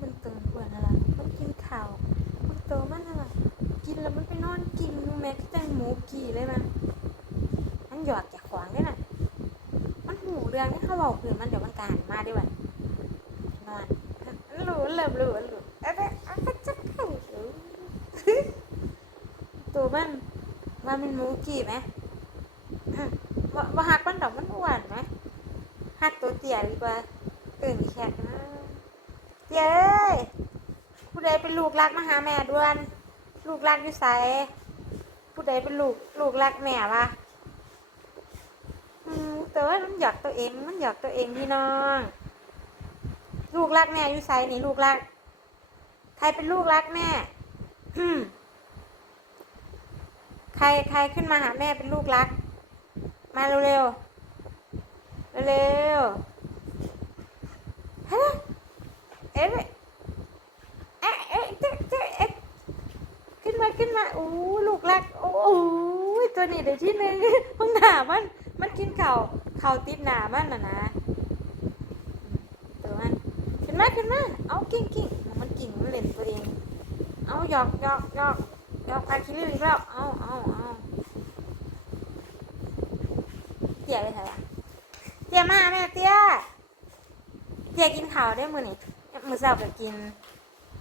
มันเติมอ้วนอะไรมันกินข้าวมันโตมันอะไรกินแล้วมันไปนอนกินอยู่แม็กจังหมูกี่เลยมันมันหยอดจากขวางได้น่ะ มันหูเรื่องที่เขาบอกคือมันเดี๋ยวมันการมาด้วยวันนอนรู้เริ่มรู้รู้เอ๊ะเอ๊ะเอ๊ะจะเข้ารู้ตัวมันว่ามันหมูกี่ไหมว่าหักมันดอกมันอ้วนไหมหักตัวเตี้ยดีกว่าตื่นแขกนะ เตี้ยเอ้ยผู้ใดเป็นลูกรักมาหาแม่ด่วน ลูกรักอยู่ไสผู้ใดเป็นลูกลูกรักแม่วะอืมแต่ว่ามันหยอกตัวเองมันหยอกตัวเองพี่น้อง ลูกรักแม่อยู่ไสนี่ลูกรัก ใครเป็นลูกรักแม่ใครใครขึ้นมาหาแม่เป็นลูกรัก มาเร็วเร็วเร็ว เอ๊ะเอ๊ะเอ๊ะเจ๊เจ๊เอ๊ะขึ้นมาขึ้นมาโอ้ลูกรักโอ้ยตัวนี้เดี๋ยวที่หนึ่งมึงหนามัน มันกินเข่าเข่าติดหนามันนะนะตัวมันขึ้นมาขึ้นมาเอากิ้งกิ้งมันกิ่งมันเล่นตัวเองเอาหยอกหยอกหยอกหยอกพาคิริวอีกแล้วเอาเอาเอาเตี้ยเลยค่ะเตี้ยมาแม่เตี้ยเตี้ยกินข้าวได้มือนี่ มือเช้าก็กิน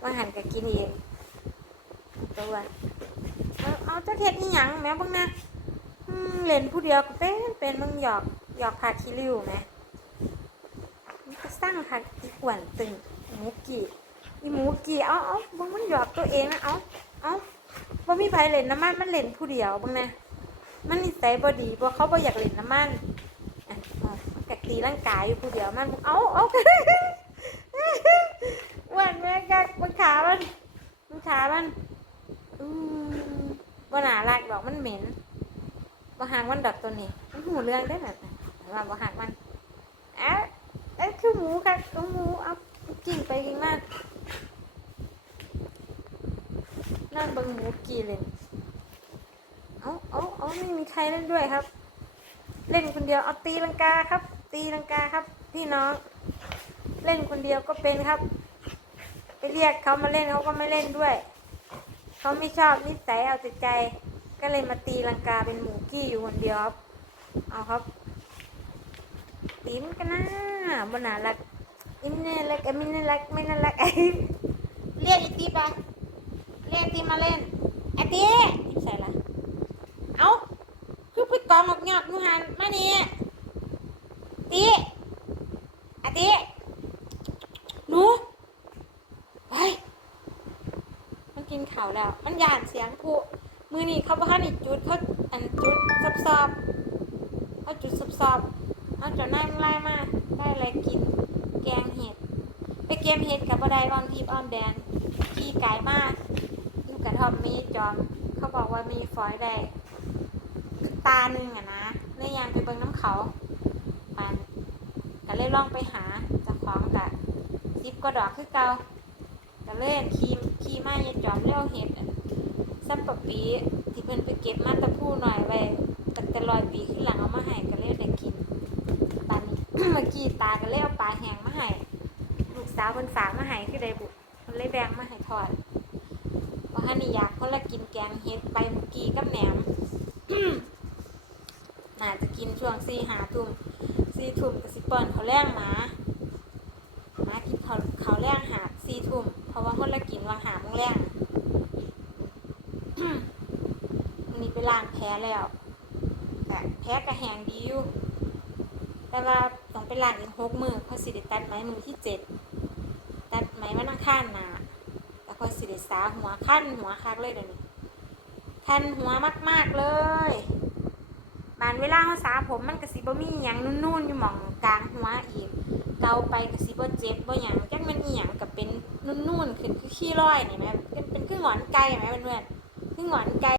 วันหันก็กินเองตัวเอาเอาจ้าเท็ดนี่ยังแม่เบ้างนะเล่นผู้เดียวก็เป็นเป็นมึงหยอกหยอกพาคิริวไหมมันก็สร้างพาอีกวนตึงมูกี่อีหมูกี่เอาเอาบังมันหยอกตัวเองนะเอาเอาบ่มีไผเล่นน้ำมันมันเล่นผู้เดียวบังนะมันนิสัยบ่ดีบ่เขาบ่อยากเล่นน้ำมันอะเอามันกัตีร่างกายอยู่ผู้เดียวมันเอาเอา อ้วันแม่กักมันขามันมัน ขามันอืมบ่น่ารักดอกมันเหม็นบ่หักมันดอกตัวนี้ มันหูเรื่องได้แบบว่าบ่หักมันเอ๊ะเอ๊ะคือหมูค่ะเอาหมูเอากิ่งไปกิ่งมานั่นเบิ่งหมูกี่เลยเอาเอาเอาไม่มีใครเล่นด้วยครับ เล่นคนเดียวเอาตีลังกาครับ ตีลังกาครับ พี่น้อง เล่นคนเดียวก็เป็นครับ ไปเรียกเขามาเล่นเขาก็ไม่เล่นด้วย เขาไม่ชอบนิสัยเอาแต่ใจ ก็เลยมาตีลังกาเป็นหมูกี้อยู่คนเดียวครับ เอาครับตีมกันนะบนารักอินเนรักอมินเนรักไม่น่ารักไอ้เรียกไอตีไป เรียกไอตีมาเล่นไอตีใส่ละเอาคือพูดกองหมกหยอกนูหันมานี่ตีไอตีหนูไป มัน กินข่าวแล้ว มันหยานเสียงผู้มือนี่เขาบอกให้นี่จุดเขาอันจุดซับซอบเขาจุดซับซอบเอาจะนั่งไล่มาได้อะไรกิน แกงเห็ด ไปเกมเห็ดกับบัไดออมทีบออมแดนขี่ไก่มากลูกกระทอมมีจอมเขาบอกว่ามีฝอยได้ตาหนึ่งอะนะเนื้อยางไปเบิ่งน้ำเขามันก็เลยลองไปหาเจากของกะซิบก็ดอกคือเกา ก็เล่นขี่ขี่มาอย่าจอมเลี้ยวเห็ดอะซัมปะปีที่เพิ่นไปเก็บมาตะพูหน่อยไว้ตั้งแต่ลอยปีขึ้นหลังเอามาให้ก็เล่นได้กินปานนี้เมื่อกี้ตาก็เลยเอาปลาแห้งมาให้ลูกสาวเพิ่นฝากมาให้คือได้บุเพิ่นเลยแบ่งมาให้ทอดว่าฮันนี่อยากคนละกินแกงเห็ดใบเมื่อกี้กับแหนมน่าจะกินช่วงสี่หาทุ่มสี่ทุ่มกับสิปอนเขาวแรงหมาหมากินเขาเขาวแรงหาสี่ทุ่มเพราะว่าคนละกินวางหาโมงแรง วันนี้ไป ลแผลแล้วแต่แผลกระแหงดีอยู่แต่ว่าต้องไปล้างอีกหกมือเพราะสิได้ตัดไหมมือที่เจ็ดตัดไหมมันข้างหนาแล้วก็สิได้สาหัวขั้นหัวคักเลยเดี๋ยวนี้คันหัวมาก ๆ เลยบานเวลาเขาสาผมมันกระสิบ่มีหยังนุ่นๆอยู่หม่องกลางหัวอีกเกาไปกระสิบ่เจ็บบ่หยังจักมันอีหยังกับเป็นนุ่นๆขึ้นคือขี้ร้อยนี่แหมเป็นเป็นคือหงอนไก่แหมเพื่อนๆคือหงอนไก่